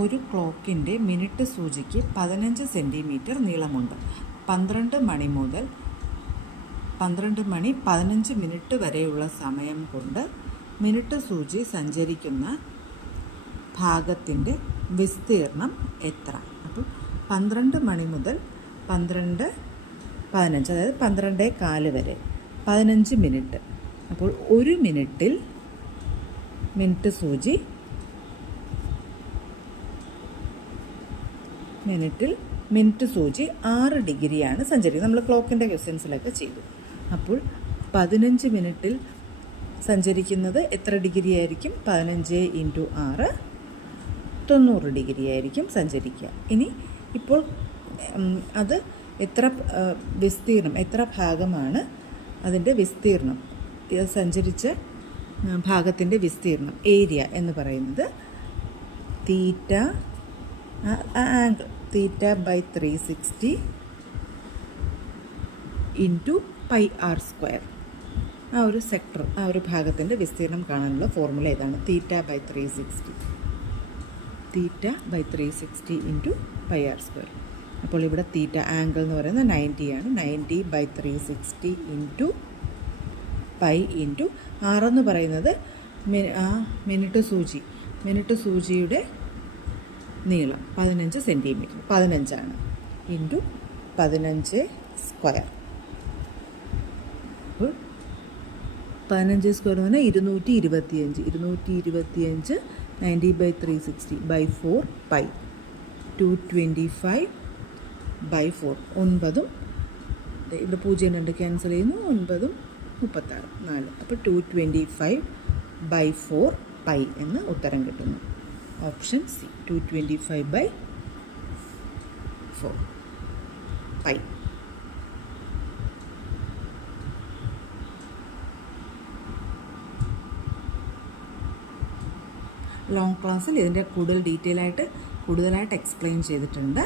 ഒരു ക്ലോക്കിൻ്റെ minute സൂചിക്ക് 15 centimetre നീളമുണ്ട്. 12 മണി മുതൽ 12 മണി 15 മിനിറ്റ് വരെയുള്ള സമയം കൊണ്ട് മിനിറ്റ് സൂചി സഞ്ചരിക്കുന്ന ഭാഗത്തിൻ്റെ വിസ്തീർണം എത്ര? അപ്പോൾ 12 മണി മുതൽ 12:15, അതായത് 12:15 വരെ 15 മിനിറ്റ്. അപ്പോൾ ഒരു മിനിറ്റിൽ മിനിറ്റ് സൂചി 6 ഡിഗ്രിയാണ് സഞ്ചരിക്കുന്നത്. നമ്മൾ ക്ലോക്കിൻ്റെ ക്വസ്റ്റ്യൻസിലൊക്കെ ചെയ്തു. അപ്പോൾ 15 മിനിറ്റിൽ സഞ്ചരിക്കുന്നത് എത്ര ഡിഗ്രി ആയിരിക്കും? 15 × 6 90 ഡിഗ്രി ആയിരിക്കും സഞ്ചരിക്കുക. ഇപ്പോൾ അത് എത്ര വിസ്തീർണം, എത്ര ഭാഗമാണ് അതിൻ്റെ വിസ്തീർണം, സഞ്ചരിച്ച ഭാഗത്തിൻ്റെ വിസ്തീർണം, ഏരിയ എന്ന് പറയുന്നത് ആംഗിൾ θ/360 × πr². ആ ഒരു സെക്ടർ, ആ ഒരു ഭാഗത്തിൻ്റെ വിസ്തീർണം കാണാനുള്ള ഫോർമുല ഏതാണ്? θ/360 × πr². അപ്പോൾ ഇവിടെ ആംഗിൾ എന്ന് പറയുന്നത് 90 ആണ്. 90/360 × π × r എന്ന് പറയുന്നത് മിനിറ്റ് സൂചിയുടെ നീളം 15 സെൻറ്റിമീറ്റർ, 15 × 15². അപ്പോൾ 15² എന്ന് പറഞ്ഞാൽ 225. 90/360/4 π 225/4. 9 ഇവിടെ 0 ക്യാൻസൽ ചെയ്യുന്നു. 9 36 4. അപ്പോൾ 225/4 π എന്ന് ഉത്തരം കിട്ടുന്നു. Option C, 225/4 π. ലോങ് ക്ലാസ്സിൽ ഇതിൻ്റെ കൂടുതലായിട്ട് എക്സ്പ്ലെയിൻ ചെയ്തിട്ടുണ്ട്.